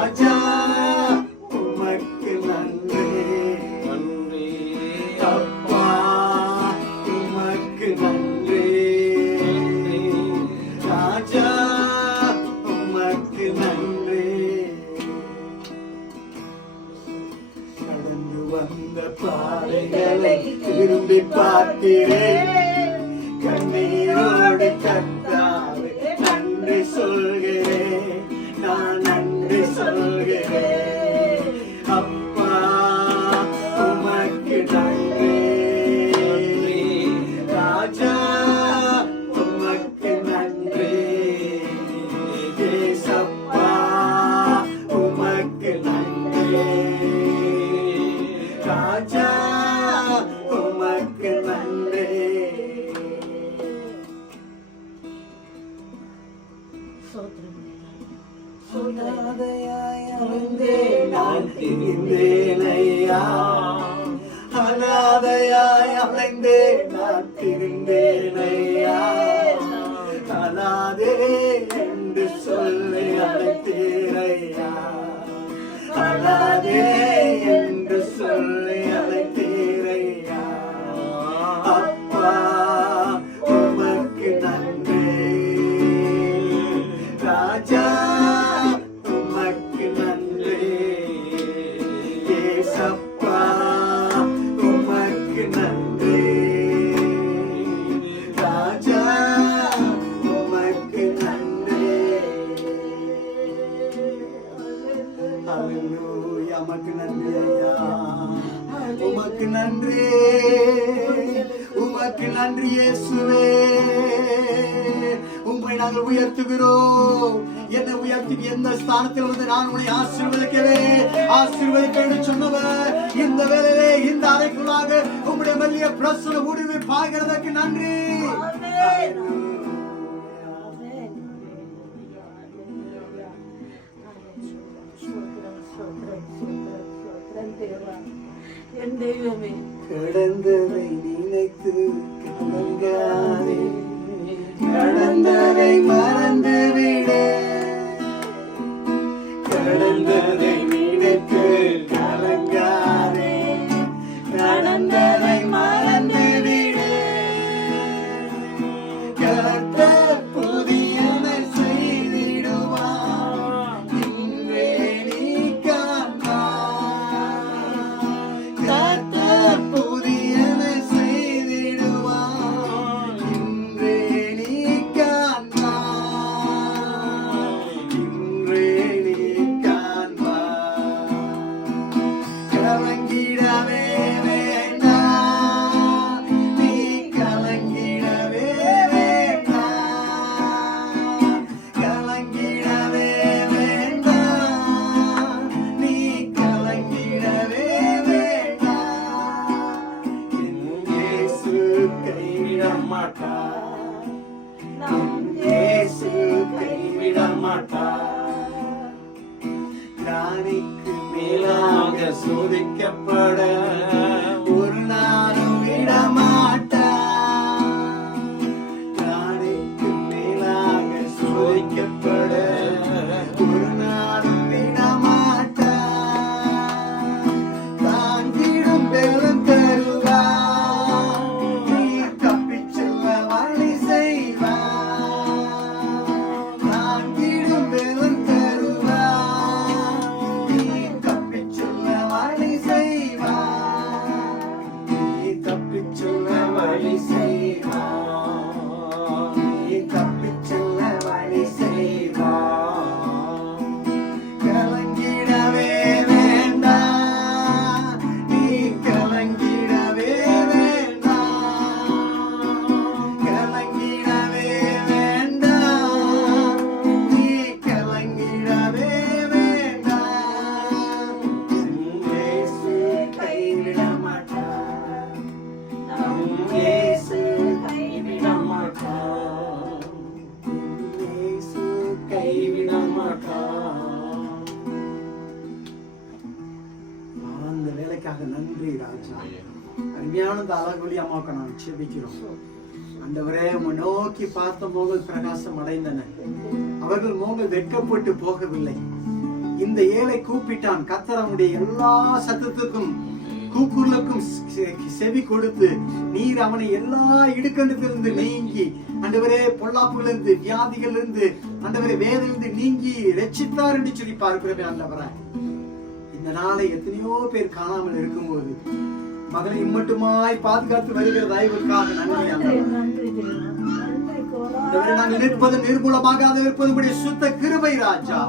ராஜா உமக்கு நன்றி, நன்றி அப்பா உமக்கு நன்றி, ராஜா உமக்கு நன்றி. கடந்து வந்த பாதைகளை திரும்பி பார்க்கிறேன், கண்ணீரோடு கர்த்தாவே நன்றி சொல்கிறேன், நான் நன்றி சொல்கிறேன். அப்பா உமக்கு நன்றி, ராஜா உமக்கு நன்றி, ஏசப்பா உமக்கு நன்றி, ராஜா உமக்கு நன்றி. அனாதையாய் அலைந்தேன் நான் திரிந்தேனையா, அனாதையாய் அலைந்தேன் நான் திரிந்தேனையா, அனாதே என்று சொல்லி அழைத்தீரையா, அனாதே என்று சொல்லி அழைத்தீரையா. அப்பா உமக்கு நன்றி, ராஜா உமக்கு நன்றி, ஏசப்பா உமக்கு நன்றி, ராஜா உமக்கு நன்றி. ஹல்லேலூயா, உமக்கு நன்றி ஐயா, உமக்கு நன்றி, உமக்கு நன்றி இயேசுவே. உம்மை நாங்கள் உயர்த்துகிறோம். என்னை உயர்த்தி எந்த ஸ்தானத்தில் வந்து நான் உன்னை ஆசீர்வதிக்க சொன்னவர் இந்த வேளையிலே இந்த அறைக்குள்ளாக உம்முடைய மெல்லிய பிரசன முடிவை பாய்கிறதற்கு நன்றி. கடந்ததை நினைத்து கலங்காதே, கடந்ததை மறந்துவிட, கடந்ததை நினைத்து கலங்காதே, கடந்ததை மறந்துவிட, கர்த்தர் புதியனை செய்திடுவார், இன்றே நீ காண்பாய். கர்த்தர் புதியனை செய்திடுவார், இன்றே நீ காண்பாய், இன்றே நீ காண்பாய். கலங்கிடவே வேண்டாம், நீ கலங்கிடவே வேண்டாம், கலங்கிடவே வேண்டாம், நீ கலங்கிடவே வேண்டாம். என் இயேசு கைவிட மாட்டார், நம் இயேசு கைவிட மாட்டார். ராணிக்கு மேலாக சோதிக்கப்பட ஒரு நாளும் விடமாட்டார், ராணிக்கு மேலாக சோதிக்கப்பட ஒரு நாளும் விடமாட்டார். தாங்கிடும் பெரும் தருவார், நீ தப்பிச் செல்ல வழி செய்வார். தாங்கிடும் பெரும் தருவார், நீ தப்பிச் செல்ல வழி செய்வார், நீ தப்பிச் செல்ல வழி செய்வார், நீ தப்பிச் செல்ல வழி செய்வார். கலங்கிடவே வேண்டாம், நீ கலங்கிடவே வேண்டாம், கலங்கிடவே வேண்டாம், நீ கலங்கிடவே வேண்டாம். இயேசு கைவிட மாட்டார், நம் இயேசு கைவிட மாட்டார், இயேசு கைவிட மாட்டார். அந்த வேலைக்காக நன்றி ராஜா. அருமையான இந்த அழகுலி அம்மாவுக்கு நான் செபிக்கிறோம். ஆண்டவரே, உம்மை நோக்கி பார்த்த மோகல் பிரகாசம் அடைந்தன, அவர்கள் மோகல் வெட்கப்பட்டு போகவில்லை. இந்த ஏழை கூப்பிட்டான். கர்த்தர் அவனுடைய எல்லா சத்தத்துக்கும் கூக்குரலுக்கும் செவி கொடுத்து நீர் அவனை எல்லா இடுக்கண்டிலிருந்து நீங்கி ஆண்டவரே, பொல்லாப்புகளிலிருந்து, வியாதிகளிலிருந்து, ஆண்டவரே, வேதனையிலிருந்து நீங்கி ரட்சித்தார் என்று சொல்லி பார்க்கிறோமே ஆண்டவரே. இந்த நாளை எத்தனையோ பேர் காணாமல் இருக்கும்போது மகனை இம்மட்டுமாய் பாதுகாத்து வருகிற தயவுக்காக நன்றி ஆண்டவரே. நாங்கள் நிற்பது நிர்மூலமாக இருப்பது சுத்த கிருபை ராஜா.